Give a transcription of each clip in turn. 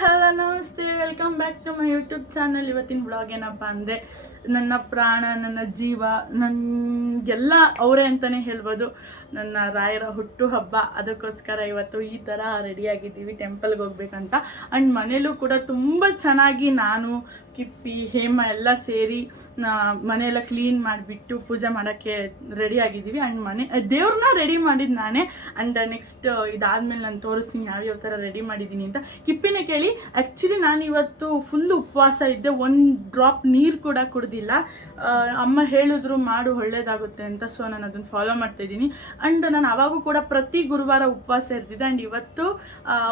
Hello ನಮಸ್ತೆ, welcome back to my YouTube channel. ಇವತ್ತಿನ blog ಏನಪ್ಪ ಅಂದರೆ ನನ್ನ ಪ್ರಾಣ, ನನ್ನ ಜೀವ, ನನಗೆಲ್ಲ ಅವರೇ ಅಂತಲೇ ಹೇಳ್ಬೋದು. ನನ್ನ ರಾಯರ ಹುಟ್ಟು ಹಬ್ಬ, ಅದಕ್ಕೋಸ್ಕರ ಇವತ್ತು ಈ ಥರ ರೆಡಿಯಾಗಿದ್ದೀವಿ ಟೆಂಪಲ್ಗೆ ಹೋಗ್ಬೇಕಂತ. ಆ್ಯಂಡ್ ಮನೇಲೂ ಕೂಡ ತುಂಬ ಚೆನ್ನಾಗಿ ನಾನು, ಕಿಪ್ಪಿ, ಹೇಮ ಎಲ್ಲ ಸೇರಿ ಮನೆಯೆಲ್ಲ ಕ್ಲೀನ್ ಮಾಡಿಬಿಟ್ಟು ಪೂಜೆ ಮಾಡೋಕ್ಕೆ ರೆಡಿಯಾಗಿದ್ದೀವಿ. ಆ್ಯಂಡ್ ದೇವ್ರನ್ನ ರೆಡಿ ಮಾಡಿದ್ದು ನಾನೇ. ಆ್ಯಂಡ್ ನೆಕ್ಸ್ಟ್ ಇದಾದಮೇಲೆ ನಾನು ತೋರಿಸ್ತೀನಿ ಯಾವ್ಯಾವ ಥರ ರೆಡಿ ಮಾಡಿದ್ದೀನಿ ಅಂತ. ಕಿಪ್ಪಿನೇ ಕೇಳಿ. ಆ್ಯಕ್ಚುಲಿ ನಾನು ಇವತ್ತು ಫುಲ್ ಉಪವಾಸ ಇದ್ದೆ, ಒಂದು ಡ್ರಾಪ್ ನೀರು ಕೂಡ ಕುಡ್ದಿಲ್ಲ. ಅಮ್ಮ ಹೇಳಿದ್ರು ಮಾಡು ಒಳ್ಳೇದಾಗುತ್ತೆ ಅಂತ, ಸೊ ನಾನು ಅದನ್ನು ಫಾಲೋ ಮಾಡ್ತಾಯಿದ್ದೀನಿ. ಆ್ಯಂಡ್ ನಾನು ಅವಾಗೂ ಕೂಡ ಪ್ರತಿ ಗುರುವಾರ ಉಪವಾಸ ಇರ್ತಿದ್ದೆ. ಆ್ಯಂಡ್ ಇವತ್ತು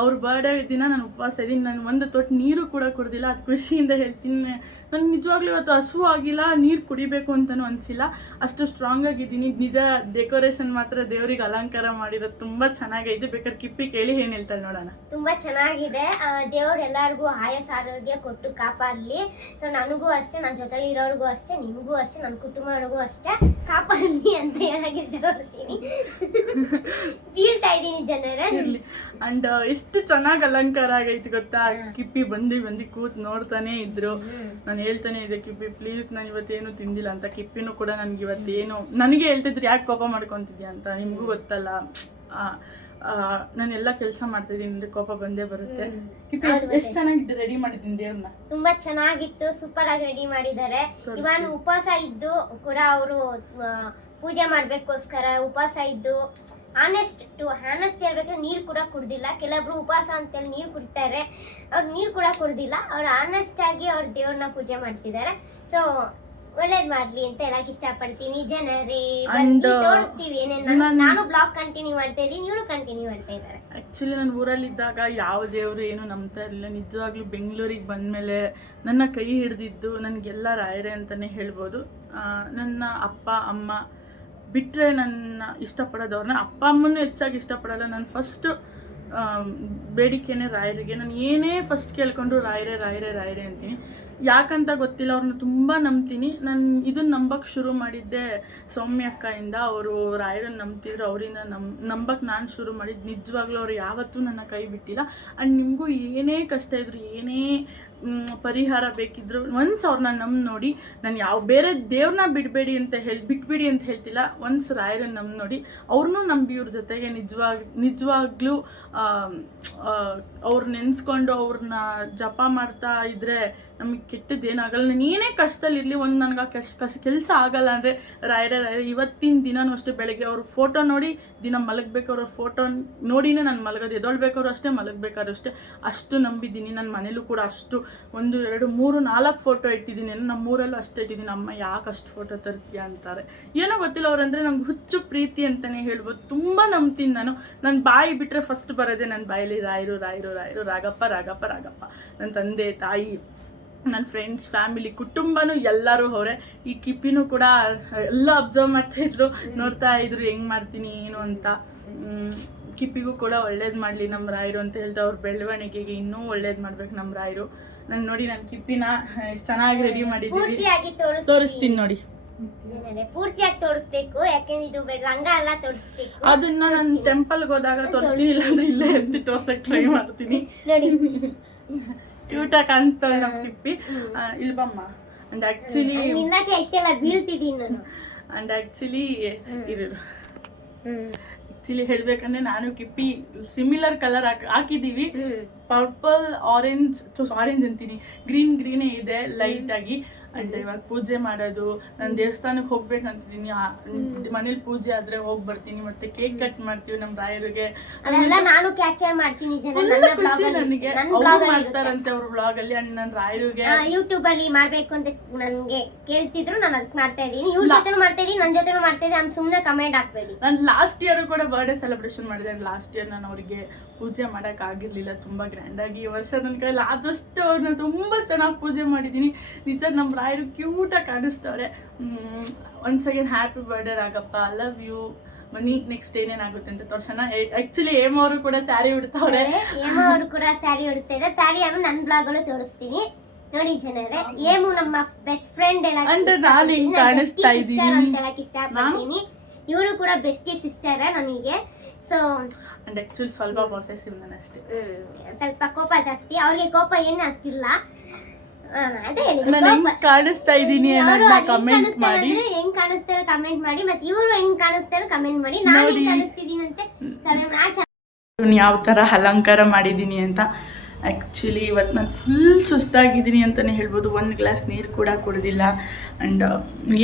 ಅವ್ರ ಬರ್ಡೇ ದಿನ ನಾನು ಉಪವಾಸ ಇದ್ದೀನಿ. ನಾನು ಒಂದು ತೊಟ್ಟು ನೀರು ಕೂಡ ಕುಡ್ದಿಲ್ಲ. ಅದು ಖುಷಿಯಿಂದ ಹೇಳ್ತೀನಿ. ನನಗೆ ನಿಜವಾಗ್ಲೂ ಇವತ್ತು ಹಸು ಆಗಿಲ್ಲ, ನೀರು ಕುಡಿಬೇಕು ಅಂತಲೂ ಅನಿಸಿಲ್ಲ, ಅಷ್ಟು ಸ್ಟ್ರಾಂಗ್ ಆಗಿದ್ದೀನಿ. ನಿಜ ಡೆಕೋರೇಷನ್ ಮಾತ್ರ ದೇವರಿಗೆ ಅಲಂಕಾರ ಮಾಡಿರೋದು ತುಂಬ ಚೆನ್ನಾಗೈತೆ. ಬೇಕಾದ್ರೆ ಕಿಪ್ಪಿ ಕೇಳಿ ಏನು ಹೇಳ್ತಾಳೆ ನೋಡೋಣ. ತುಂಬ ಚೆನ್ನಾಗಿದೆ. ದೇವ್ರು ಎಲ್ಲರಿಗೂ ಆಯಸ್ ಆರೋಗ್ಯ ಕೊಟ್ಟು ಕಾಪಾಡಲಿ. ಸೊ ನನಗೂ ಅಷ್ಟೇ, ನನ್ನ ಜೊತೆಲಿ ಇರೋರಿಗೂ ಅಷ್ಟೇ, ನಿಮಗೂ ಅಷ್ಟೇ, ನನ್ನ ಕುಟುಂಬವ್ರಿಗೂ ಅಷ್ಟೇ ಕಾಪಾಡಲಿ ಅಂತ ಹೇಳಕ್ಕೆ ಇಷ್ಟಪಡ್ತೀನಿ. ಬೀಳ್ತಾ ಇದ್ದೀನಿ ಜನರೇ. ಅಂಡ್ ಎಷ್ಟು ಚೆನ್ನಾಗಿ ಅಲಂಕಾರ ಆಗೈತಿ ಗೊತ್ತಾ. ಕಿಪ್ಪಿ ಬಂದು ಕೂತ್ ನೋಡ್ತಾನೆ ಇದ್ರು. ನಾನು ಹೇಳ್ತಾನೆ ಇದ್ದೆ, ಕಿಪ್ಪಿ ಪ್ಲೀಸ್ ನಾನು ಇವತ್ತೇನು ತಿಂದಿಲ್ಲ ಅಂತ. ಕಿಪ್ಪಿನೂ ಕೂಡ ನನಗೆ ಇವತ್ತೇನು ನನಗೆ ಹೇಳ್ತಿದ್ರು, ಯಾಕೆ ಕೋಪ ಮಾಡ್ಕೊತಿದ್ಯಾ ಅಂತ. ನಿಮಗೂ ಗೊತ್ತಲ್ಲ, ನಾನೆಲ್ಲ ಕೆಲಸ ಮಾಡ್ತಿದ್ದೀನಿ ಅಂದ್ರೆ ಕೋಪ ಬಂದೇ ಬರುತ್ತೆ. ಕಿಪ್ಪಿ ಎಷ್ಟು ಚೆನ್ನಾಗಿ ರೆಡಿ ಮಾಡಿದ್ದೀನಿ ದೇವ್ರನ್ನ. ತುಂಬಾ ಚೆನ್ನಾಗಿತ್ತು, ಸೂಪರ್ ಆಗಿ ರೆಡಿ ಮಾಡಿದ್ದಾರೆ. ಇವನ್ ಉಪವಾಸ ಇದ್ದು ಕೂಡ ಅವರು ಪೂಜೆ ಮಾಡ್ಬೇಕೋಸ್ಕರ ಉಪವಾಸ ಇದ್ದು ಆನೆಸ್ಟ್ ಹೇಳ್ಬೇಕಾದ್ರೆ ನೀರು ಕೂಡ ಕುಡ್ದಿಲ್ಲ. ಕೆಲವೊಬ್ರು ಉಪವಾಸ ಅಂತೇಳಿ ನೀರು ಕುಡಿತಾರೆ, ಅವ್ರು ನೀರು ಕೂಡ ಕುಡ್ದಿಲ್ಲ. ಅವ್ರು ಆನೆಸ್ಟ್ ಆಗಿ ಅವ್ರ ದೇವ್ರನ್ನ ಪೂಜೆ ಮಾಡ್ತಿದ್ದಾರೆ. ಸೊ ಒಳ್ಳೇದ್ ಮಾಡ್ಲಿ ಅಂತ ಹೇಳಕ್ ಇಷ್ಟಪಡ್ತೀನಿ. ಜನರೇ ತೋರಿಸ್ತೀವಿ ಏನೇನು. ನಾನು ಬ್ಲಾಗ್ ಕಂಟಿನ್ಯೂ ಮಾಡ್ತಾ ಇದ್ದೀನಿ, ಇವರು ಕಂಟಿನ್ಯೂ ಮಾಡ್ತಾ ಇದ್ದಾರೆ. ಆ್ಯಕ್ಚುಲಿ ನಾನು ಊರಲ್ಲಿದ್ದಾಗ ಯಾವ ದೇವರು ಏನು ನಂಬ್ತಾ ಇರಲಿಲ್ಲ. ನಿಜವಾಗ್ಲೂ ಬೆಂಗಳೂರಿಗೆ ಬಂದಮೇಲೆ ನನ್ನ ಕೈ ಹಿಡಿದಿದ್ದು ನನಗೆಲ್ಲ ರಾಯರೇ ಅಂತಲೇ ಹೇಳ್ಬೋದು. ನನ್ನ ಅಪ್ಪ ಅಮ್ಮ ಬಿಟ್ಟರೆ ನನ್ನ ಇಷ್ಟಪಡೋದವ್ರನ್ನ, ಅಪ್ಪ ಅಮ್ಮನೂ ಹೆಚ್ಚಾಗಿ ಇಷ್ಟಪಡೋಲ್ಲ. ನಾನು ಫಸ್ಟು ಬೇಡಿಕೆನೇ ರಾಯರಿಗೆ. ನಾನು ಏನೇ ಫಸ್ಟ್ ಕೇಳ್ಕೊಂಡು ರಾಯರೇ ರಾಯರೇ ರಾಯರೇ ಅಂತೀನಿ. ಯಾಕಂತ ಗೊತ್ತಿಲ್ಲ, ಅವ್ರನ್ನ ತುಂಬ ನಂಬ್ತೀನಿ. ನಾನು ಇದನ್ನು ನಂಬಕ್ಕೆ ಶುರು ಮಾಡಿದ್ದೆ ಸೌಮ್ಯ ಅಕ್ಕಯಿಂದ. ಅವರು ರಾಯರನ್ನು ನಂಬ್ತಿದ್ರು, ಅವರಿಂದ ನಂಬಕ್ಕೆ ನಾನು ಶುರು ಮಾಡಿದ್ದು. ನಿಜವಾಗ್ಲೂ ಅವ್ರು ಯಾವತ್ತೂ ನನ್ನ ಕೈ ಬಿಟ್ಟಿಲ್ಲ. ಆ್ಯಂಡ್ ನಿಮಗೂ ಏನೇ ಕಷ್ಟ ಇದ್ರು, ಏನೇ ಪರಿಹಾರ ಬೇಕಿದ್ರು ಒನ್ಸ್ ಅವ್ರನ್ನ ನಂಬಿ ನೋಡಿ. ನಾನು ಯಾವ ಬೇರೆ ದೇವ್ರನ್ನ ಬಿಟ್ಬಿಡಿ ಅಂತ ಹೇಳ್ತಿಲ್ಲ. ಒನ್ಸ್ ರಾಯರನ್ನ ನಂಬಿ ನೋಡಿ. ಅವ್ರನ್ನೂ ನಂಬಿ ಇವ್ರ ಜೊತೆಗೆ ನಿಜವಾಗ್ಲೂ ಅವ್ರು ನೆನೆಸ್ಕೊಂಡು ಅವ್ರನ್ನ ಜಪ ಮಾಡ್ತಾ ಇದ್ದರೆ ನಮಗೆ ಕೆಟ್ಟದ್ದೇನಾಗಲ್ಲ. ನಾನು ಏನೇ ಕಷ್ಟದಲ್ಲಿರಲಿ, ಒಂದು ನನಗೆ ಕೆಲಸ ಆಗಲ್ಲ ಅಂದರೆ ರಾಯರೇ ಇವತ್ತಿನ ದಿನನೂ ಅಷ್ಟೇ. ಬೆಳಗ್ಗೆ ಅವ್ರ ಫೋಟೋ ನೋಡಿ ದಿನ ಮಲಗಬೇಕು, ಅವ್ರ ಫೋಟೋ ನೋಡಿನೇ ನಾನು ಮಲಗೋದು. ಎದೊಳ್ಬೇಕಾದ್ರು ಅಷ್ಟೇ, ಮಲಗಬೇಕಾದ್ರೂ ಅಷ್ಟೇ. ಅಷ್ಟು ನಂಬಿದ್ದೀನಿ. ನನ್ನ ಮನೇಲೂ ಕೂಡ ಅಷ್ಟು 1 2 3 4 ಫೋಟೋ ಇಟ್ಟಿದ್ದೀನಿ. ನಮ್ಮೂರಲ್ಲೂ ಅಷ್ಟೇ ಇಟ್ಟಿದ್ದೀನಿ. ಅಮ್ಮ ಯಾಕೆ ಅಷ್ಟು ಫೋಟೋ ತರ್ತೀಯ ಅಂತಾರೆ. ಏನೋ ಗೊತ್ತಿಲ್ಲ, ಅವರಂದರೆ ನಂಗೆ ಹುಚ್ಚು ಪ್ರೀತಿ ಅಂತಲೇ ಹೇಳ್ಬೋದು. ತುಂಬ ನಂಬ್ತೀನಿ ನಾನು. ನನ್ನ ಬಾಯಿ ಬಿಟ್ಟರೆ ಫಸ್ಟ್ ಬರೋದೇ ನನ್ನ ಬಾಯಲ್ಲಿ ರಾಯರು ರಾಯರು ರಾಯರು, ರಾಗಪ್ಪ ರಾಗಪ್ಪ ರಾಗಪ್ಪ. ನನ್ನ ತಂದೆ ತಾಯಿ, ನನ್ನ ಫ್ರೆಂಡ್ಸ್, ಫ್ಯಾಮಿಲಿ, ಕುಟುಂಬನೂ ಎಲ್ಲರೂ ಅವರೇ. ಈ ಕಿಪ್ಪಿನೂ ಕೂಡ ಎಲ್ಲ ಅಬ್ಸರ್ವ್ ಮಾಡ್ತಾಯಿದ್ರು, ನೋಡ್ತಾ ಇದ್ರು ಹೆಂಗೆ ಮಾಡ್ತೀನಿ ಏನು ಅಂತ. ಕಿಪ್ಪಿಗೂ ಕೂಡ ಒಳ್ಳೇದು ಮಾಡಲಿ ನಮ್ಮ ರಾಯರು ಅಂತ ಹೇಳ್ತಾ, ಅವ್ರ ಬೆಳವಣಿಗೆಗೆ ಇನ್ನೂ ಒಳ್ಳೇದು ಮಾಡ್ಬೇಕು ನಮ್ಮ ರಾಯರು. ನಾನು ನೋಡಿ, ನಾನು ಕಿಪ್ಪಿನ ಎಷ್ಟು ಚೆನ್ನಾಗಿ ರೆಡಿ ಮಾಡಿದ್ದೀವಿ, ತೋರಿಸ್ತೀನಿ ನೋಡಿ. ಪೂರ್ತಿಯಾಗಿ ತೋರಿಸ್ಬೇಕು, ಯಾಕೆಂದ್ರೆ ಇದು ರಂಗ ಎಲ್ಲ ತೋರಿಸ್ಬೇಕು. ಅದನ್ನ ನಾನು ಟೆಂಪಲ್ಗೆ ಹೋದಾಗ ತೋರಿಸ್ತೀನಿ, ಇಲ್ಲಾಂದ್ರೆ ಇಲ್ಲೇ ಎದ್ದು ತೋರ್ಸಕ್ಕೆ ಟ್ರೈ ಮಾಡ್ತೀನಿ. ನೋಡಿ ಕ್ಯೂಟಾಗಿ ಕಾಣಿಸ್ತಾಳೆ ನಮ್ಮ ಕಿಪ್ಪಿ. ಇಲ್ಬಮ್ಮ. ಅಂಡ್ ಆ್ಯಕ್ಚುಲಿ ಬೀಳ್ತಿದ್ದೀನಿ ನಾನು. ಅಂಡ್ ಆ್ಯಕ್ಚುಲಿ ಹೇಳ್ಬೇಕಂದ್ರೆ ನಾನು ಕಿಪ್ಪಿ ಸಿಮಿಲರ್ ಕಲರ್ ಹಾಕಿದ್ದೀವಿ. ಪರ್ಪಲ್ ಆರೆಂಜ್ ಅಂತೀನಿ, ಗ್ರೀನೇ ಇದೆ ಲೈಟ್ ಆಗಿ. ಅಂಡ್ ಇವಾಗ ಪೂಜೆ ಮಾಡೋದು, ನಾನು ದೇವಸ್ಥಾನಕ್ಕೆ ಹೋಗ್ಬೇಕಂತಿದ್ದೀನಿ. ಮನೇಲಿ ಪೂಜೆ ಆದ್ರೆ ಹೋಗಿ ಬರ್ತೀನಿ. ಮತ್ತೆ ಕೇಕ್ ಕಟ್ ಮಾಡ್ತೀವಿ ನಮ್ಮ ರಾಯರಿಗೆ. ನಾನು ಕ್ಯಾಪ್ಚರ್ ಮಾಡ್ತೀನಿ. ಖುಷಿ ನನಗೆ. ಅವ್ರು ಮಾಡ್ತಾರಂತೆ ಅವ್ರ ಬ್ಲಾಗ್ ಅಲ್ಲಿ. ಅಂಡ್ ನನ್ನ ರಾಯರಿಗೆ ಯೂಟ್ಯೂಬ್ ಅಲ್ಲಿ ಮಾಡ್ಬೇಕು ಅಂತ ನನ್ಗೆ ಕೇಳ್ತಿದ್ರು, ನಾನು ಅದಕ್ಕೆ ಮಾಡ್ತಾ ಇದ್ದೀನಿ. ಇವ್ರ ಜೊತೆ ಮಾಡ್ತಾ ಇದ್ದೀನಿ, ನನ್ನ ಜೊತೆ ಮಾಡ್ತಾ ಇದ್ದೀನಿ. ನಾನು ಸುಮ್ಮನೆ ಕಮೆಂಟ್ ಹಾಕ್ಬೇಡಿ. ನಾನು ಲಾಸ್ಟ್ ಇಯರ್ ಕೂಡ ಬರ್ಡೇ ಸೆಲೆಬ್ರೇಷನ್ ಮಾಡಿದೆ. ಲಾಸ್ಟ್ ಇಯರ್ ನಾನು ಅವರಿಗೆ ಪೂಜೆ ಮಾಡೋಕೆ ಆಗಿರಲಿಲ್ಲ ತುಂಬ ಗ್ರ್ಯಾಂಡಾಗಿ. ಈ ವರ್ಷ ನನ್ನ ಕೈಯಲ್ಲಿ ಆದಷ್ಟು ಅವ್ರನ್ನ ತುಂಬ ಚೆನ್ನಾಗಿ ಪೂಜೆ ಮಾಡಿದ್ದೀನಿ. ನಿಜ ನಮ್ಮ ರಾಯರು ಕ್ಯೂಟಾಗಿ ಕಾಣಿಸ್ತವ್ರೆ. Once again happy birthday Ragappa, I love you. ಬನ್ನಿ ನೆಕ್ಸ್ಟ್ ಏನೇನಾಗುತ್ತೆ ಅಂತ ತೋರ್ಸೋಣ. ಆ್ಯಕ್ಚುಲಿ ಹೇಮ ಅವರು ಕೂಡ ಸ್ಯಾರಿ ಉಡ್ತಾವ್ರೆ. ಹೇಮ ಅವರು ಕೂಡ ಸ್ಯಾರಿ ಉಡ್ತಾ ಇದ್ದಾರೆ. ಸ್ಯಾರಿ ಅವರು ನನ್ನ ಬ್ಲಾಗಲ್ಲೂ ತೋರಿಸ್ತೀನಿ ನೋಡಿ ಜನರೇ. ಹೇಮು ನಮ್ಮ ಬೆಸ್ಟ್ ಫ್ರೆಂಡ್ ಎಲ್ಲ ಅಂದ್ರೆ ನಾನು ಹಿಂಗೆ ಕಾಣಿಸ್ತಾ ಇದ್ದೀನಿ ಅಂತ ಹೇಳಕ್ ಇಷ್ಟಪಡ್ತೀನಿ. ಇವರು ಕೂಡ ಬೆಸ್ಟಿ ಸಿಸ್ಟರ್ ನನಗೆ. ಸೊ ಆ್ಯಂಡ್ ಆ್ಯಕ್ಚುಲಿ ಸ್ವಲ್ಪ ಪಾಸೆಸಿವ್ ನಾನು ಅಷ್ಟೇ. ಸ್ವಲ್ಪ ಕೋಪ ಜಾಸ್ತಿ, ಅವ್ರಿಗೆ ಕೋಪ ಏನು ಅಷ್ಟಿಲ್ಲ. ಅದೇ ನಾನು ಹೆಂಗ್ ಕಾಣಿಸ್ತಾ ಇದ್ದೀನಿ ಅನ್ನೋದನ್ನ ಕಮೆಂಟ್ ಮಾಡಿ, ಹೆಂಗ್ ಕಾಣಿಸ್ತಾರೋ ಕಮೆಂಟ್ ಮಾಡಿ, ಮತ್ತೆ ಇವರು ಹೆಂಗ್ ಕಾಣಿಸ್ತಾರೋ ಕಮೆಂಟ್ ಮಾಡಿ, ನಾನು ಹೆಂಗ್ ಕಾಣಿಸ್ತಿದ್ದೀನಿ ಅಂತ ಕಮೆಂಟ್ ಮಾಡಿ. ಯಾವ ಥರ ಅಲಂಕಾರ ಮಾಡಿದ್ದೀನಿ ಅಂತ. ಆ್ಯಕ್ಚುಲಿ ಇವತ್ತು ನಾನು ಫುಲ್ ಸುಸ್ತಾಗಿದ್ದೀನಿ ಅಂತಲೇ ಹೇಳ್ಬೋದು. ಒಂದು ಗ್ಲಾಸ್ ನೀರು ಕೂಡ ಕುಡಿದಿಲ್ಲ. ಆ್ಯಂಡ್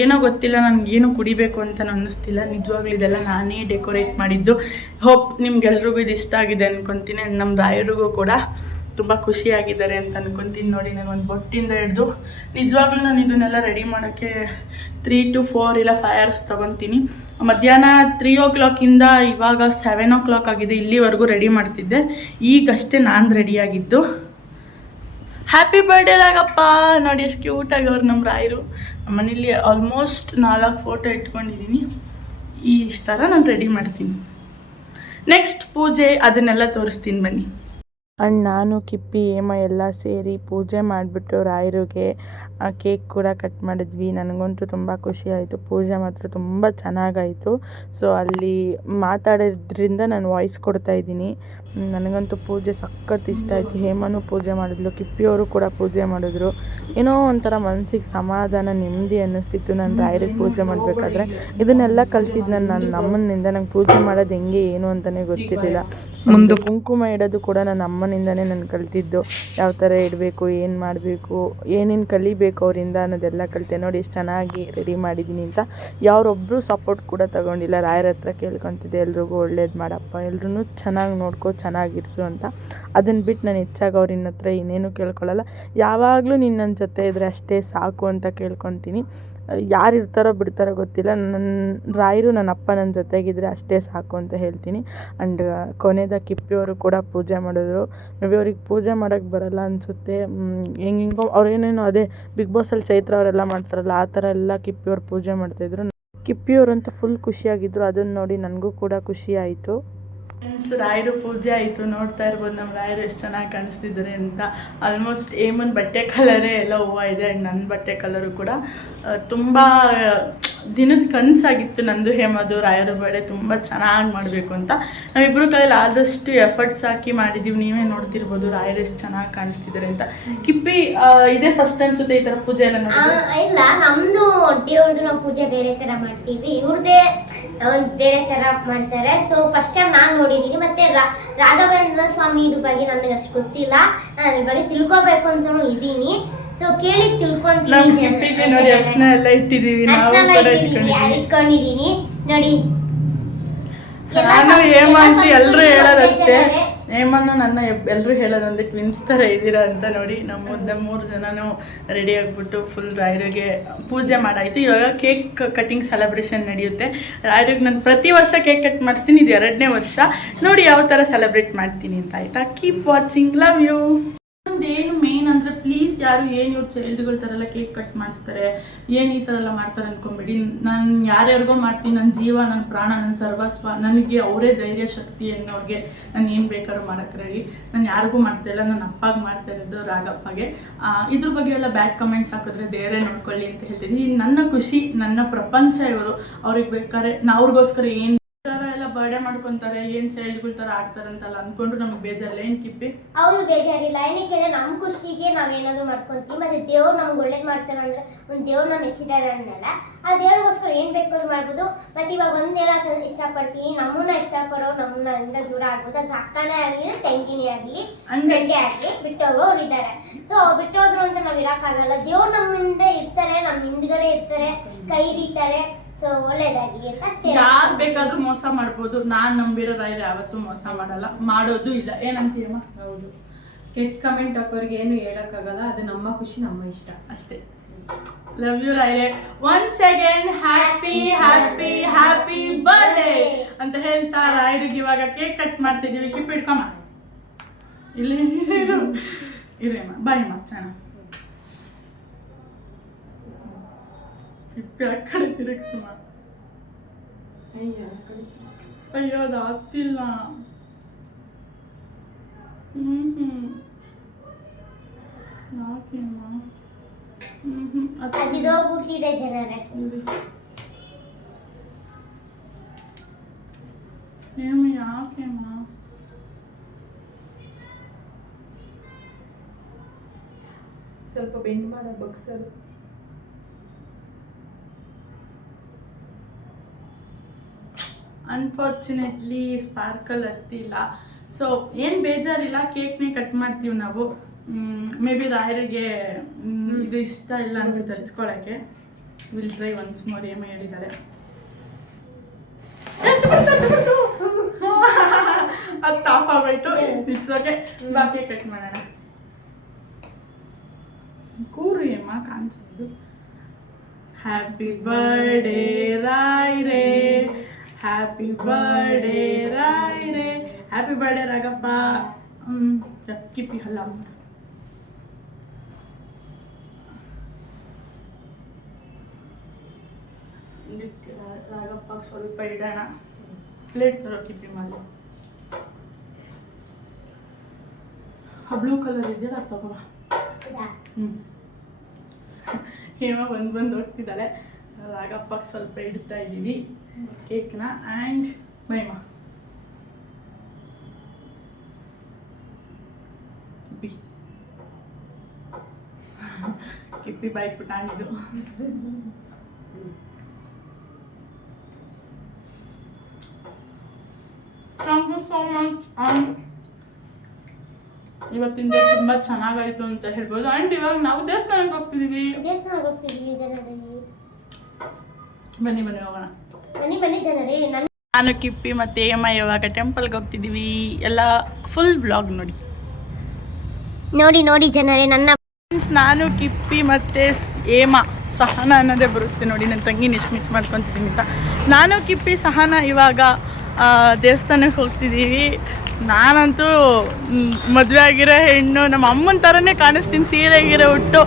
ಏನೋ ಗೊತ್ತಿಲ್ಲ, ನನಗೇನು ಕುಡಿಬೇಕು ಅಂತ ಅನ್ನಿಸ್ತಿಲ್ಲ. ನಿಜವಾಗ್ಲೂ ಇದೆಲ್ಲ ನಾನೇ ಡೆಕೋರೇಟ್ ಮಾಡಿದ್ದು. ಹೋಪ್ ನಿಮ್ಗೆಲ್ರಿಗೂ ಇದು ಇಷ್ಟ ಆಗಿದೆ ಅಂದ್ಕೊತೀನಿ. ನಮ್ಮ ರಾಯರಿಗೂ ಕೂಡ ತುಂಬ ಖುಷಿಯಾಗಿದ್ದಾರೆ ಅಂತ ಅನ್ಕೊತೀನಿ. ನೋಡಿ, ನಾನು ಒಂದು ಬೊಟ್ಟಿಂದ ಹಿಡಿದು ನಿಜವಾಗ್ಲೂ ನಾನು ಇದನ್ನೆಲ್ಲ ರೆಡಿ ಮಾಡೋಕ್ಕೆ 3 to 4 ಇಲ್ಲ 5 hours ತೊಗೊತೀನಿ. ಮಧ್ಯಾಹ್ನ 3 o'clock ಇವಾಗ 7 o'clock ಆಗಿದೆ. ಇಲ್ಲಿವರೆಗೂ ರೆಡಿ ಮಾಡ್ತಿದ್ದೆ. ಈಗಷ್ಟೇ ನಾನು ರೆಡಿಯಾಗಿದ್ದು. Happy birthday Ragappa. ನೋಡಿ ಎಷ್ಟು ಕ್ಯೂಟಾಗಿ ಅವ್ರು ನಮ್ಮ ರಾಯರು. ನಮ್ಮ ಮನೇಲಿ ಆಲ್ಮೋಸ್ಟ್ 4 ಫೋಟೋ ಇಟ್ಕೊಂಡಿದ್ದೀನಿ. ಈ ಥರ ನಾನು ರೆಡಿ ಮಾಡ್ತೀನಿ. ನೆಕ್ಸ್ಟ್ ಪೂಜೆ ಅದನ್ನೆಲ್ಲ ತೋರಿಸ್ತೀನಿ ಬನ್ನಿ. ಆ್ಯಂಡ್ ನಾನು ಕಿಪ್ಪಿ ಹೇಮ ಎಲ್ಲ ಸೇರಿ ಪೂಜೆ ಮಾಡಿಬಿಟ್ಟು ರಾಯರಿಗೆ ಕೇಕ್ ಕೂಡ ಕಟ್ ಮಾಡಿದ್ವಿ. ನನಗಂತೂ ತುಂಬ ಖುಷಿ ಆಯಿತು. ಪೂಜೆ ಮಾತ್ರ ತುಂಬ ಚೆನ್ನಾಗಾಯಿತು. ಸೊ ಅಲ್ಲಿ ಮಾತಾಡೋದ್ರಿಂದ ನಾನು ವಾಯ್ಸ್ ಕೊಡ್ತಾಯಿದ್ದೀನಿ. ನನಗಂತೂ ಪೂಜೆ ಸಖತ್ ಇಷ್ಟ ಆಯಿತು. ಹೇಮನೂ ಪೂಜೆ ಮಾಡಿದ್ಲು, ಕಿಪ್ಪಿಯವರು ಕೂಡ ಪೂಜೆ ಮಾಡಿದ್ರು. ಏನೋ ಒಂಥರ ಮನಸ್ಸಿಗೆ ಸಮಾಧಾನ, ನೆಮ್ಮದಿ ಅನ್ನಿಸ್ತಿತ್ತು ನಾನು ರಾಯರಿಗೆ ಪೂಜೆ ಮಾಡಬೇಕಾದ್ರೆ. ಇದನ್ನೆಲ್ಲ ಕಲ್ತಿದ್ದು ನನ್ನ ಅಮ್ಮನಿಂದ. ನಂಗೆ ಪೂಜೆ ಮಾಡೋದು ಹೆಂಗೆ ಏನು ಅಂತಲೇ ಗೊತ್ತಿರಲಿಲ್ಲ. ಮುಂದೆ ಕುಂಕುಮ ಇಡೋದು ಕೂಡ ನನ್ನ ಅಮ್ಮನಿಂದನೇ ನಾನು ಕಲ್ತಿದ್ದು. ಯಾವ ಥರ ಇಡಬೇಕು, ಏನು ಮಾಡಬೇಕು, ಏನೇನು ಕಲಿಬೇಕು ಅವರಿಂದ ಅನ್ನೋದೆಲ್ಲ ಕಲಿತೆ. ನೋಡಿ ಎಷ್ಟು ಚೆನ್ನಾಗಿ ರೆಡಿ ಮಾಡಿದ್ದೀನಿ ಅಂತ. ಯಾರೊಬ್ಬರು ಸಪೋರ್ಟ್ ಕೂಡ ತಗೊಂಡಿಲ್ಲ. ರಾಯರ ಹತ್ರ ಕೇಳ್ಕೊತಿದ್ದೆ, ಎಲ್ರಿಗೂ ಒಳ್ಳೇದು ಮಾಡಪ್ಪ, ಎಲ್ರೂ ಚೆನ್ನಾಗಿ ನೋಡ್ಕೊ, ಚೆನ್ನಾಗಿರಿಸು ಅಂತ. ಅದನ್ನು ಬಿಟ್ಟು ನಾನು ಹೆಚ್ಚಾಗಿ ಅವ್ರಿನ ಹತ್ರ ಇನ್ನೇನು ಕೇಳ್ಕೊಳ್ಳಲ್ಲ. ಯಾವಾಗಲೂ ನೀನು ನನ್ನ ಜೊತೆ ಇದ್ದರೆ ಅಷ್ಟೇ ಸಾಕು ಅಂತ ಕೇಳ್ಕೊತೀನಿ. ಯಾರು ಇರ್ತಾರೋ ಬಿಡ್ತಾರೋ ಗೊತ್ತಿಲ್ಲ. ನನ್ನ ರಾಯರು ನನ್ನ ಅಪ್ಪ ನನ್ನ ಜೊತೆಗಿದ್ರೆ ಅಷ್ಟೇ ಸಾಕು ಅಂತ ಹೇಳ್ತೀನಿ. ಆ್ಯಂಡ್ ಕೊನೆಯದಾಗಿ ಕಿಪ್ಪಿಯವರು ಕೂಡ ಪೂಜೆ ಮಾಡಿದ್ರು. ಮೇ ಬಿ ಅವ್ರಿಗೆ ಪೂಜೆ ಮಾಡೋಕ್ಕೆ ಬರಲ್ಲ ಅನಿಸುತ್ತೆ. ಹೆಂಗೋ ಅವ್ರೇನೇನೋ ಅದೇ ಬಿಗ್ ಬಾಸಲ್ಲಿ ಚೈತ್ರ ಅವರೆಲ್ಲ ಮಾಡ್ತಾರಲ್ಲ ಆ ಥರ ಎಲ್ಲ ಕಿಪ್ಪಿಯವ್ರು ಪೂಜೆ ಮಾಡ್ತಾಯಿದ್ರು. ಕಿಪ್ಪಿಯವರಂತೂ ಫುಲ್ ಖುಷಿಯಾಗಿದ್ದರು. ಅದನ್ನು ನೋಡಿ ನನಗೂ ಕೂಡ ಖುಷಿ ಆಯಿತು. ಫ್ರೆಂಡ್ಸ್, ರಾಯರು ಪೂಜೆ ಆಯಿತು. ನೋಡ್ತಾ ಇರ್ಬೋದು ನಮ್ಮ ರಾಯರು ಎಷ್ಟು ಚೆನ್ನಾಗಿ ಕಾಣಿಸ್ತಿದ್ದಾರೆ ಅಂತ. ಆಲ್ಮೋಸ್ಟ್ ಏಮನ್ ಬಟ್ಟೆ ಕಲರೇ ಎಲ್ಲ ಹೂವು ಇದೆ. ಆ್ಯಂಡ್ ನನ್ನ ಬಟ್ಟೆ ಕಲರು ಕೂಡ ತುಂಬ ದಿನದ ಕನಸಾಗಿತ್ತು ನಂದು ಹೇಮದು ರಾಯರು ಬರ್ಡೇ ತುಂಬ ಚೆನ್ನಾಗಿ ಮಾಡಬೇಕು ಅಂತ. ನಾವಿಬ್ಬರು ಕೈಯಲ್ಲಿ ಆದಷ್ಟು ಎಫರ್ಟ್ಸ್ ಹಾಕಿ ಮಾಡಿದ್ದೀವಿ. ನೀವೇ ನೋಡ್ತಿರ್ಬೋದು ರಾಯರು ಎಷ್ಟು ಚೆನ್ನಾಗಿ ಕಾಣಿಸ್ತಿದ್ದಾರೆ ಅಂತ. ಕಿಪ್ಪಿ ಇದೇ ಫಸ್ಟ್ ಅನ್ಸುತ್ತೆ ಈ ಥರ ಪೂಜೆ ಎಲ್ಲ ನೋಡಿ? ಇಲ್ಲ, ನಮ್ದು ದೇವ್ರದ್ದು ನಾವು ಪೂಜೆ ಬೇರೆ ಥರ ಮಾಡ್ತೀವಿ, ಇವ್ರದ್ದೇ ಬೇರೆ ಥರ ಮಾಡ್ತಾರೆ. ಸೊ ಫಸ್ಟ್ ಟೈಮ್ ನಾನು ನೋಡಿದ್ದೀನಿ. ಮತ್ತೆ ರಾಘವೇಂದ್ರ ಸ್ವಾಮಿ ಇದು ಬಗ್ಗೆ ನನಗೆ ಅಷ್ಟು ಗೊತ್ತಿಲ್ಲ. ನಾನು ಅದ್ರ ಬಗ್ಗೆ ತಿಳ್ಕೊಬೇಕು ಅಂತಲೂ ಇದ್ದೀನಿ. ಸೊ ಕೇಳಿ ತಿಳ್ಕೊಂತೀನಿ. ಅರ್ಶನ ಎಲ್ಲ ಇಟ್ಟಿದ್ದೀವಿ, ಇಟ್ಕೊಂಡಿದ್ದೀನಿ ನೋಡಿ. ನಾನು ಹೇಮ ಅಂತ ಎಲ್ಲರೂ ಹೇಳೋದಷ್ಟೇ. ಹೇಮನ್ನು ನನ್ನ ಎಲ್ಲರೂ ಹೇಳೋದಂದ್ರೆ ಟ್ವಿನ್ಸ್ ಥರ ಇದ್ದೀರಾ ಅಂತ. ನೋಡಿ ನಮ್ಮ 3 ಜನನೂ ರೆಡಿ ಆಗಿಬಿಟ್ಟು ಫುಲ್ ರಾಯರಿಗೆ ಪೂಜೆ ಮಾಡಾಯಿತು. ಇವಾಗ ಕೇಕ್ ಕಟಿಂಗ್ ಸೆಲೆಬ್ರೇಷನ್ ನಡೆಯುತ್ತೆ. ರಾಯರಿಗೆ ನಾನು ಪ್ರತಿ ವರ್ಷ ಕೇಕ್ ಕಟ್ ಮಾಡಿಸ್ತೀನಿ. ಇದು 2ನೇ ವರ್ಷ. ನೋಡಿ ಯಾವ ಥರ ಸೆಲೆಬ್ರೇಟ್ ಮಾಡ್ತೀನಿ ಅಂತ. ಆಯಿತಾ? Keep watching. Love you. ಏನು ಮೇನ್ ಅಂದರೆ ಪ್ಲೀಸ್ ಯಾರು ಏನು ಇವ್ರು ಚೈಲ್ಡ್ಗಳ ಥರ ಎಲ್ಲ ಕೇಕ್ ಕಟ್ ಮಾಡಿಸ್ತಾರೆ, ಏನು ಈ ಥರ ಎಲ್ಲ ಮಾಡ್ತಾರೆ ಅಂದ್ಕೊಂಬಿಡಿ. ನಾನು ಯಾರ್ಯಾರಿಗೋ ಮಾಡ್ತೀನಿ. ನನ್ನ ಜೀವ, ನನ್ನ ಪ್ರಾಣ, ನನ್ನ ಸರ್ವಸ್ವ. ನನಗೆ ಅವರೇ ಧೈರ್ಯ ಶಕ್ತಿ ಅನ್ನೋರಿಗೆ ನಾನು ಏನು ಬೇಕಾದ್ರೂ ಮಾಡೋಕ್ಕೆ ರೆಡಿ. ನಾನು ಯಾರಿಗೂ ಮಾಡ್ತಾಯಿಲ್ಲ. ನನ್ನ ಅಪ್ಪಗೆ ಮಾಡ್ತಾ ಇರೋದು, ರಾಗಪ್ಪಗೆ. ಇದ್ರ ಬಗ್ಗೆ ಎಲ್ಲ ಬ್ಯಾಡ್ ಕಮೆಂಟ್ಸ್ ಹಾಕಿದ್ರೆ ದೇವರೇ ನೋಡ್ಕೊಳ್ಳಿ ಅಂತ ಹೇಳ್ತಿದ್ದೀನಿ. ನನ್ನ ಖುಷಿ, ನನ್ನ ಪ್ರಪಂಚ ಇವರು. ಅವ್ರಿಗೆ ಬೇಕಾದ್ರೆ ಅವ್ರಿಗೋಸ್ಕರ ಏನು ಎಲ್ಲ ಬರ್ಡೇ ಮಾಡ್ಕೊಂತಾರೆ, ಏನು ಚೈಲ್ಡ್ಗಳ ಥರ ಆಡ್ತಾರೆ ಅಂತೆಲ್ಲ ಅಂದ್ಕೊಂಡ್ರು ನಮಗೆ ಬೇಜಾರಿಲ್ಲ. ಏನು ಕಿಪ್ಪಿ? ಹೌದು, ಬೇಜಾರಿಲ್ಲ. ಏನಕ್ಕೆ ನಮ್ಮ ಖುಷಿಗೆ ನಾವೇನಾದ್ರು ಮಾಡ್ಕೊತೀವಿ. ಮತ್ತೆ ದೇವ್ರು ನಮ್ಗೆ ಒಳ್ಳೇದು ಮಾಡ್ತಾರೆ ಅಂದರೆ, ಒಂದು ದೇವ್ರನ್ನ ಮೆಚ್ಚಿದ್ದಾರೆ ಅಂದಮೇಲೆ ಆ ದೇವ್ರಿಗೋಸ್ಕರ ಏನು ಬೇಕಾದ್ರೂ ಮಾಡ್ಬೋದು. ಮತ್ತು ಇವಾಗ ಒಂದು ಹೇಳಕ್ಕೆ ಇಷ್ಟಪಡ್ತೀನಿ, ನಮ್ಮನ್ನ ಇಷ್ಟಪಡೋ ನಮ್ಮನ್ನ ದೂರ ಆಗ್ಬೋದು. ಅದು ಅಕ್ಕನೇ ಆಗಲಿ, ತಂಗಿನೇ ಆಗಲಿ, ಫ್ರೆಂಡೇ ಆಗಲಿ, ಬಿಟ್ಟೋಗೋರು ಇದ್ದಾರೆ. ಸೊ ಅವ್ರು ಬಿಟ್ಟೋದ್ರು ಅಂತ ನಾವು ಇರೋಕ್ಕಾಗಲ್ಲ. ದೇವ್ರು ನಮ್ಮ ಹಿಂದೆ ಇರ್ತಾರೆ, ನಮ್ಮ ಹಿಂದ್ಗಡೆ ಇರ್ತಾರೆ, ಕೈ ಹಿಡಿತಾರೆ. ಸೊ ಒಳ್ಳೇದಾಗಲಿ ಅಂತ ಅಷ್ಟೇ. ಯಾರು ಬೇಕಾದ್ರೂ ಮೋಸ ಮಾಡ್ಬೋದು. ನಾನು ನಂಬಿರೋ ರಾಯರು ಯಾವತ್ತೂ ಮೋಸ ಮಾಡಲ್ಲ, ಮಾಡೋದು ಇಲ್ಲ. ಏನಂತೀಯಮ್ಮ? ಹೌದು, ಕೆಟ್ಟ ಕಮೆಂಟ್ ಹಾಕೋರಿಗೆ ಏನು ಹೇಳೋಕ್ಕಾಗಲ್ಲ. ಅದು ನಮ್ಮ ಖುಷಿ, ನಮ್ಮ ಇಷ್ಟ ಅಷ್ಟೇ. ಲವ್ ಯು ರಾಯರೇ. Once again happy happy happy birthday ಅಂತ ಹೇಳ್ತಾ ರಾಯರಿಗೆ ಇವಾಗ ಕೇಕ್ ಕಟ್ ಮಾಡ್ತಿದ್ದೀವಿ. ಕಿಪ್ಪಿ ಇಟ್ಕೊಮ್ಮ. ಇಲ್ಲಿ ಇರೇಮ್ಮ, ಬಾಯಮ್ಮ. ಚೆನ್ನಾಗಿ ಕಿಪ್ಪಿ ಆ ಕಡೆ ತಿರುಗಿಸಮ್ಮ. ಅಯ್ಯೋ ಅದು ಆಗ್ತಿಲ್ಲ. ಯಾಕೆಮ್ಮ? ಅದಿದೋಗ್ಬಿಟ್ಟಿದೆ ಜನರೇ. ಏಮ್ಮ ಯಾಕೆಮ್ಮ? ಸ್ವಲ್ಪ ಬೆಂಡ್ ಮಾಡೋ ಬಗ್ಸೋದು. ಅನ್ಫಾರ್ಚುನೇಟ್ಲಿ ಸ್ಪಾರ್ಕಲ್ ಹತ್ತಿಲ್ಲ. ಸೊ ಏನು ಬೇಜಾರಿಲ್ಲ, ಕೇಕ್ನೇ ಕಟ್ ಮಾಡ್ತೀವಿ ನಾವು. ಮೇ ಬಿ ರಾಯರಿಗೆ ಇದು ಇಷ್ಟ ಇಲ್ಲ ಅನ್ಸುತ್ತೆ ಹಚ್ಕೊಳಕ್ಕೆ. Will try once more. ಏಮ ಹೇಳಿದ್ದಾರೆ ಅದು ಟಾಪ್ ಆಗೋಯ್ತು. ಇಟ್ಸ್ ಓಕೆ, ಬಾ ಕೇಕ್ ಕಟ್ ಮಾಡೋಣ. ಕೂರು ಏಮ ಕಾಣಿಸೋದು. ಹ್ಯಾಪಿ ಬರ್ಡೇ ರಾಯ್ರೆ, ಹ್ಯಾಪಿ ಬರ್ಡೇ ರಾಯ್ರೆ, ಹ್ಯಾಪಿ ಬರ್ಡೇ ರಾಗಪ್ಪ. ಕಿಪ್ಪಿ ಹಲ್ಲ ರಾಗಪ್ಪ ಸ್ವಲ್ಪ ಇಡೋಣ. ಪ್ಲೇಟ್ ತರೋ ಕಿಪ್ಪಿ ಮಾಡಿ. ಬ್ಲೂ ಕಲರ್ ಇದೆಯಲ್ಲ ತಗೋ. ಹೇಮ ಬಂದು ಹೋಗ್ತಿದ್ದಾಳೆ. ರಾಗಪ್ಪಗೆ ಸ್ವಲ್ಪ ಇಡ್ತಾ ಇದ್ದೀವಿ ಕೇಕ್ನ. ಆ್ಯಂಡ್ ಮೈಮಾ ಕಿಪ್ಪಿ ಬಾಯಿ ಪುಟಾಣಿದು. Thank you so much. ಇವತ್ತಿನ ಡೇ ತುಂಬ ಚೆನ್ನಾಗಾಯಿತು ಅಂತ ಹೇಳ್ಬೋದು. ಆ್ಯಂಡ್ ಇವಾಗ ನಾವು ದೇವಸ್ಥಾನಕ್ಕೆ ಹೋಗ್ತಿದ್ದೀವಿ. ಬನ್ನಿ ಹೋಗೋಣ. ಬನ್ನಿ ಜನರೇ. ನಾನು ಕಿಪ್ಪಿ ಮತ್ತು ಏಮ ಇವಾಗ ಟೆಂಪಲ್ಗೆ ಹೋಗ್ತಿದ್ದೀವಿ. ಎಲ್ಲ ಫುಲ್ ವ್ಲಾಗ್ ನೋಡಿ ಜನರೇ. ನನ್ನ ನಾನು ಕಿಪ್ಪಿ ಮತ್ತು ಏಮ ಸಹನ ಅನ್ನೋದೇ ಬರುತ್ತೆ ನೋಡಿ. ನನ್ನ ತಂಗಿನ ಎಷ್ಟು ಮಿಸ್ ಮಾಡ್ಕೊತಿದ್ದೀನಿ ಅಂತ. ನಾನು ಕಿಪ್ಪಿ ಸಹನ ಇವಾಗ ದೇವಸ್ಥಾನಕ್ಕೆ ಹೋಗ್ತಿದ್ದೀವಿ. ನಾನಂತೂ ಮದುವೆ ಆಗಿರೋ ಹೆಣ್ಣು, ನಮ್ಮ ಅಮ್ಮನ ಥರನೇ ಕಾಣಿಸ್ತೀನಿ. ಸೀರೆಗಿರೋ ಉಟ್ಟು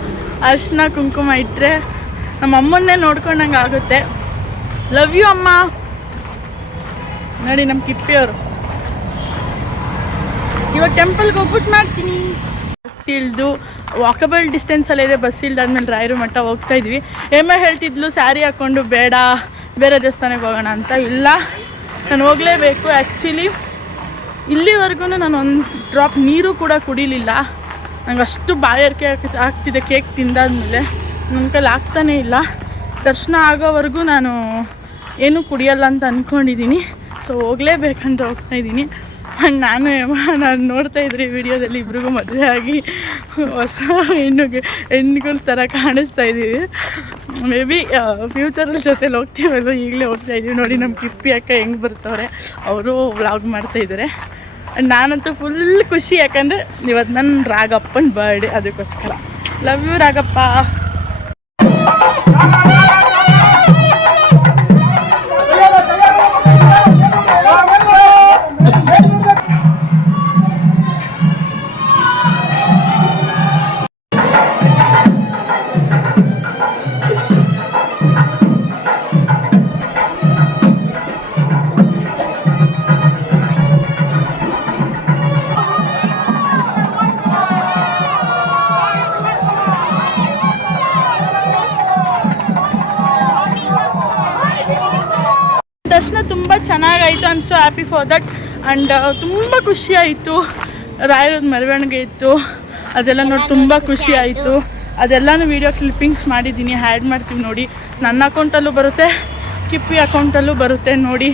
ಅರ್ಶಿನ ಕುಂಕುಮ ಇಟ್ಟರೆ ನಮ್ಮ ಅಮ್ಮನ್ನೇ ನೋಡ್ಕೊಂಡಂಗೆ ಆಗುತ್ತೆ. ಲವ್ ಯು ಅಮ್ಮ. ನೋಡಿ ನಮ್ಮ ಕಿಪ್ಪಿಯವರು. ಇವಾಗ ಟೆಂಪಲ್ಗೆ ಹೋಗ್ಬಿಟ್ಟು ಮಾಡ್ತೀನಿ. ಬಸ್ ಇಳ್ದು ವಾಕಬಲ್ ಡಿಸ್ಟೆನ್ಸಲ್ಲೇ ಇದೆ. ಬಸ್ ಇಳ್ದಾದ್ಮೇಲೆ ರಾಯರು ಮಠ ಹೋಗ್ತಾ ಇದ್ವಿ. ಹೇಳ್ತಿದ್ಲು ಸ್ಯಾರಿ ಹಾಕ್ಕೊಂಡು ಬೇಡ, ಬೇರೆ ದೇವಸ್ಥಾನಕ್ಕೆ ಹೋಗೋಣ ಅಂತ. ಇಲ್ಲ, ನಾನು ಹೋಗಲೇಬೇಕು. ಆ್ಯಕ್ಚುಲಿ ಇಲ್ಲಿವರೆಗೂ ನಾನು ಒಂದು ಡ್ರಾಪ್ ನೀರು ಕೂಡ ಕುಡಿಲಿಲ್ಲ. ನಂಗೆ ಅಷ್ಟು ಬಾಯಾರಿಕೆ ಆಗ್ತಿದೆ ಕೇಕ್ ತಿಂದಾದ್ಮೇಲೆ. ನನ್ನ ಕೈಲಿ ಆಗ್ತಾನೇ ಇಲ್ಲ. ದರ್ಶನ ಆಗೋವರೆಗೂ ನಾನು ಏನೂ ಕುಡಿಯಲ್ಲ ಅಂತ ಅಂದ್ಕೊಂಡಿದ್ದೀನಿ. ಸೊ ಹೋಗಲೇಬೇಕಂತ ಹೋಗ್ತಾಯಿದ್ದೀನಿ. ನಾನು ನೋಡ್ತಾ ಇದ್ರಿ ವಿಡಿಯೋದಲ್ಲಿ ಇಬ್ರಿಗೂ ಮದುವೆ ಆಗಿ ಹೊಸ ಹೆಣ್ಣುಗಳ ಥರ ಕಾಣಿಸ್ತಾ ಇದ್ದೀವಿ. ಮೇ ಬಿ ಫ್ಯೂಚರಲ್ಲಿ ಜೊತೆಲಿ ಹೋಗ್ತೀವಲ್ಲ, ಈಗಲೇ ಹೋಗ್ತಾ ಇದ್ದೀವಿ. ನೋಡಿ ನಮ್ಮ ಕಿಪ್ಪಿ ಅಕ್ಕ ಹೆಂಗೆ ಬರ್ತವ್ರೆ. ಅವರು ವ್ಲಾಗ್ ಮಾಡ್ತಾಯಿದ್ದಾರೆ. ನಾನಂತೂ ಫುಲ್ ಖುಷಿ, ಯಾಕಂದರೆ ಇವತ್ತು ನನ್ನ ರಾಗಪ್ಪನ ಬರ್ಡೇ. ಅದಕ್ಕೋಸ್ಕರ ಲವ್ ಯು ರಾಗಪ್ಪ. ದರ್ಶನ ತುಂಬ ಚೆನ್ನಾಗಾಯಿತು. I am so happy for that. And ತುಂಬ ಖುಷಿ ಆಯಿತು. ರಾಯರದ ಮೆರವಣಿಗೆ ಇತ್ತು, ಅದೆಲ್ಲ ನೋಡಿ ತುಂಬ ಖುಷಿ ಆಯಿತು. ಅದೆಲ್ಲನೂ ವೀಡಿಯೋ ಕ್ಲಿಪ್ಪಿಂಗ್ಸ್ ಮಾಡಿದ್ದೀನಿ, ಹ್ಯಾಡ್ ಮಾಡ್ತೀವಿ ನೋಡಿ. ನನ್ನ ಅಕೌಂಟಲ್ಲೂ ಬರುತ್ತೆ, ಕಿಪ್ಪಿ ಅಕೌಂಟಲ್ಲೂ ಬರುತ್ತೆ ನೋಡಿ.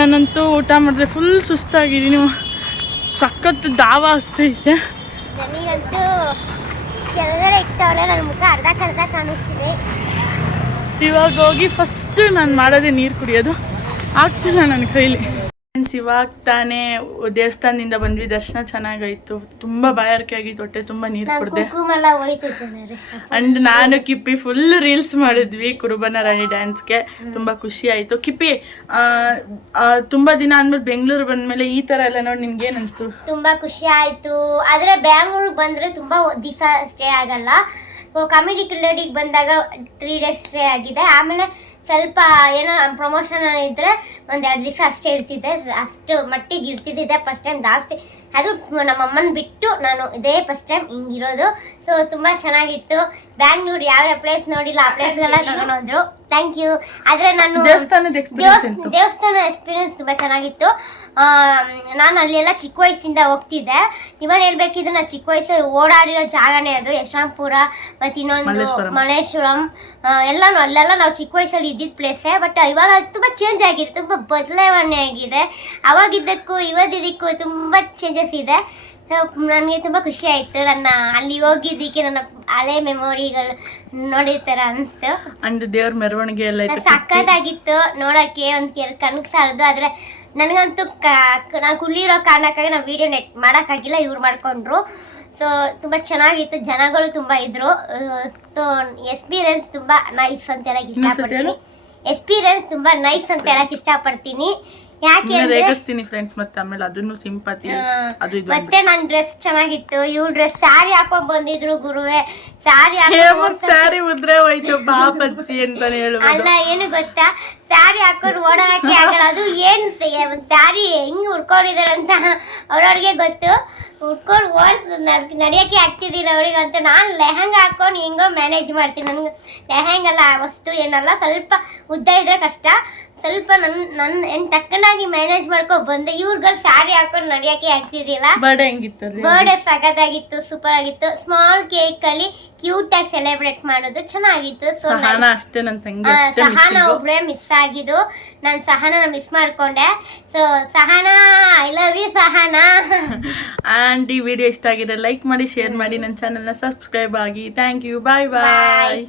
ನಾನಂತೂ ಊಟ ಮಾಡಿದ್ರೆ ಫುಲ್ ಸುಸ್ತಾಗಿದ್ದೀನಿ. ಸಖತ್ತು ದಾವ ಆಗ್ತೈತೆ. ನನಗಂತೂ ಕೆಳಗಡೆ ಇಟ್ಟವಳೆ, ನನ್ನ ಮುಖ ಅರ್ಧ ಕಾಣಿಸ್ತಿದೆ. ಇವಾಗ ಹೋಗಿ ಫಸ್ಟ್ ನಾನು ಮಾಡೋದೇ ನೀರು ಕುಡಿಯೋದು. ಆಗ್ತಿಲ್ಲ ನನ್ನ ಕೈಲಿ. ಫ್ರೆಂಡ್ಸ್, ಇವಾಗ ತಾನೇ ದೇವಸ್ಥಾನದಿಂದ ಬಂದ್ವಿ. ದರ್ಶನ ಚೆನ್ನಾಗಾಯಿತು. ತುಂಬ ಬಾಯಾರಿಕೆ ಆಗಿತ್ತು, ಹೊಟ್ಟೆ ತುಂಬ ನೀರು ಕುಡಿದೆ. ಆ್ಯಂಡ್ ನಾನು ಕಿಪ್ಪಿ ಫುಲ್ ರೀಲ್ಸ್ ಮಾಡಿದ್ವಿ ಕುರುಬನ ರಾಣಿ ಡ್ಯಾನ್ಸ್ಗೆ. ತುಂಬ ಖುಷಿ ಆಯಿತು. ಕಿಪ್ಪಿ, ತುಂಬ ದಿನ ಅಂದ್ಬಿಟ್ಟು ಬೆಂಗಳೂರು ಬಂದಮೇಲೆ ಈ ಥರ ಎಲ್ಲ ನೋಡಿ ನಿನ್ಗೇನು ಅನಿಸ್ತು? ತುಂಬ ಖುಷಿ ಆಯಿತು. ಆದರೆ ಬ್ಯಾಂಗ್ಳೂರಿಗೆ ಬಂದರೆ ತುಂಬ ದಿವಸ ಸ್ಟೇ ಆಗಲ್ಲ. ಕಾಮಿಡಿ ಕಿಲ್ಲಡಿಗೆ ಬಂದಾಗ 3 days ಸ್ಟೇ ಆಗಿದೆ. ಆಮೇಲೆ ಸ್ವಲ್ಪ ಏನೋ ಪ್ರಮೋಷನ್ ಇದ್ದರೆ 1-2 ದಿವಸ ಅಷ್ಟೇ ಇರ್ತಿದ್ದೆ. ಅಷ್ಟು ಮಟ್ಟಿಗೆ ಇರ್ತಿದ್ದೆ ಫಸ್ಟ್ ಟೈಮ್ ಜಾಸ್ತಿ. ಅದು ನಮ್ಮಮ್ಮನ ಬಿಟ್ಟು ನಾನು ಇದೇ ಫಸ್ಟ್ ಟೈಮ್ ಹಿಂಗಿರೋದು. ಸೊ ತುಂಬ ಚೆನ್ನಾಗಿತ್ತು. ಬ್ಯಾಂಗ್ಳೂರು ಯಾವ್ಯಾವ ಪ್ಲೇಸ್ ನೋಡಿಲ್ಲ ಆ ಪ್ಲೇಸ್ಗೆಲ್ಲ ಕರ್ಕೊಂಡೋದ್ರು. Thank you. ಆದ್ರೆ ನಾನು ದೇವಸ್ಥಾನದ ಎಕ್ಸ್ಪೀರಿಯನ್ಸ್ ಎಂತು? ದೇವಸ್ಥಾನ ಎಕ್ಸ್ಪೀರಿಯನ್ಸ್ ತುಂಬಾ ಚೆನ್ನಾಗಿತ್ತು. ನಾನು ಅಲ್ಲೆಲ್ಲ ಚಿಕ್ಕ ವಯಸ್ಸಿಂದ ಹೋಗ್ತಿದ್ದೆ. ಇವಾಗ ಹೇಳ್ಬೇಕಿದ್ರೆ ನಾನು ಚಿಕ್ಕ ವಯಸ್ಸಲ್ಲಿ ಓಡಾಡಿರೋ ಜಾಗನೇ ಅದು ಯಶವಂತಪುರ ಮತ್ತು ಇನ್ನೊಂದು ಮಲ್ಲೇಶ್ವರಂ ಎಲ್ಲಾನು ಅಲ್ಲೆಲ್ಲ ನಾವು ಚಿಕ್ಕ ವಯಸ್ಸಲ್ಲಿ ಇದ್ದಿದ್ದ ಪ್ಲೇಸೇ. ಬಟ್ ಇವಾಗ ತುಂಬ ಚೇಂಜ್ ಆಗಿದೆ, ತುಂಬ ಬದಲಾವಣೆ ಆಗಿದೆ. ಅವಾಗಿದ್ದಕ್ಕೂ ಇವತ್ತಿದ್ದಕ್ಕೂ ತುಂಬ ಚೇಂಜಸ್ ಇದೆ. ನನಗೆ ತುಂಬ ಖುಷಿ ಆಯಿತು. ನನ್ನ ಅಲ್ಲಿ ಹೋಗಿದ್ದಕ್ಕೆ ನನ್ನ ಹಳೆ ಮೆಮೊರಿಗಳು ನೋಡಿರ್ತಾರ ಅನಿಸ್ತು. ಅಂಡ್ ದೇವ್ರ ಮೆರವಣಿಗೆ ಎಲ್ಲ ಇತ್ತು, ಸಖತ್ತಾಗಿತ್ತು ನೋಡೋಕ್ಕೆ. ಒಂದು ಕನಸು ಸಾಲದು. ಆದರೆ ನನಗಂತೂ ನಾನು ಕುಳ್ಳಿರೋ ಕಾರಣಕ್ಕಾಗಿ ನಾವು ವೀಡಿಯೋ ಮಾಡೋಕ್ಕಾಗಿಲ್ಲ, ಇವ್ರು ಮಾಡ್ಕೊಂಡ್ರು. ಸೊ ತುಂಬ ಚೆನ್ನಾಗಿತ್ತು, ಜನಗಳು ತುಂಬ ಇದ್ರು. ಸೊ ಎಕ್ಸ್ಪೀರಿಯನ್ಸ್ ತುಂಬ ನೈಸ್ ಅಂತ ಹೇಳಕ್ಕೆ ಇಷ್ಟಪಡ್ತೀನಿ. ಎಕ್ಸ್ಪೀರಿಯನ್ಸ್ ತುಂಬ ನೈಸ್ ಅಂತ ಹೇಳಕ್ಕೆ ಇಷ್ಟಪಡ್ತೀನಿ. ಯಾಕೆ ರೇಗಿಸ್ತೀನಿ ಫ್ರೆಂಡ್ಸ್, ಮತ್ತೆ ಆಮೇಲೆ ಅದನ್ನು ಸಿಂಪತಿ ಅದು ಇದು. ಮತ್ತೆ ನನ್ನ ಡ್ರೆಸ್ ಚೆನ್ನಾಗಿತ್ತು. ಇವ್ಳ ಡ್ರೆಸ್ ಸ್ಯಾರಿ ಹಾಕೊಂಡ್ ಬಂದಿದ್ರು ಗುರುವೆ. ಸ್ಯಾರಿ ಸ್ಯಾರಿ ಉದ್ರೆ ಹೋಯ್ತು ಬಾಪಚ್ಚಿ ಅಂತಾನೆ ಹೇಳ್ಬೋದು. ಅಲ್ಲ ಏನು ಗೊತ್ತಾ, ಸ್ಯಾರಿ ಹಾಕೊಂಡು ಓಡಾಡಕ್ಕೆ ಆಗಲ್ಲ. ಅದು ಏನು ಸ್ಯಾರಿ ಹೆಂಗ್ ಉಟ್ಕೊಂಡಿದಾರೆ ಅಂತ ಅವ್ರವ್ರಿಗೆ ಗೊತ್ತು. ಉಟ್ಕೊಂಡು ನಡೆಯೋಕ್ಕೆ ಆಗ್ತಿದ್ದೀರ ಅವ್ರಿಗಂತ. ನಾನು ಲೆಹಂಗ ಹಾಕೊಂಡು ಹೆಂಗೋ ಮ್ಯಾನೇಜ್ ಮಾಡ್ತೀನಿ. ನನಗೆ ಲೆಹಂಗಲ್ಲ ವಸ್ತು ಏನಲ್ಲ, ಸ್ವಲ್ಪ ಉದ್ದ ಇದ್ರೆ ಕಷ್ಟ. ಸ್ವಲ್ಪ ನನ್ನ ಟಕ್ಕನಾಗಿ ಮ್ಯಾನೇಜ್ ಮಾಡ್ಕೊಂಡು ಬಂದೆ. ಇವ್ರುಗಳು ಸ್ಯಾರಿ ಹಾಕೊಂಡು ನಡೆಯೋಕ್ಕೆ ಆಗ್ತಿದ್ದಿಲ್ಲ. ಬರ್ಡೇ ಹೆಂಗಿತ್ತು? ಬರ್ಡೇ ಸಖತ್ತಾಗಿತ್ತು, ಸೂಪರ್ ಆಗಿತ್ತು. ಸ್ಮಾಲ್ ಕೇಕ್ ಅಲ್ಲಿ ಕ್ಯೂಟ್ ಆಗಿ ಸೆಲೆಬ್ರೇಟ್ ಮಾಡೋದು ಚೆನ್ನಾಗಿತ್ತು. ಸಹನಾ ಅಷ್ಟೇ ನನ್ನ ತಂಗಿ, ಸಹನಾ ಒಬ್ರೇ ಮಿಸ್ ಆಗಿದ್ದು. ನಾನು ಸಹನಾ ಮಿಸ್ ಮಾಡ್ಕೊಂಡೆ. So Sahana, I love you Sahana. And ಈ ವಿಡಿಯೋ ಇಷ್ಟ ಆಗಿದೆ ಲೈಕ್ ಮಾಡಿ, ಶೇರ್ ಮಾಡಿ, ನನ್ನ ಚಾನಲ್ನ ಸಬ್ಸ್ಕ್ರೈಬ್ ಆಗಿ. Thank you, bye bye.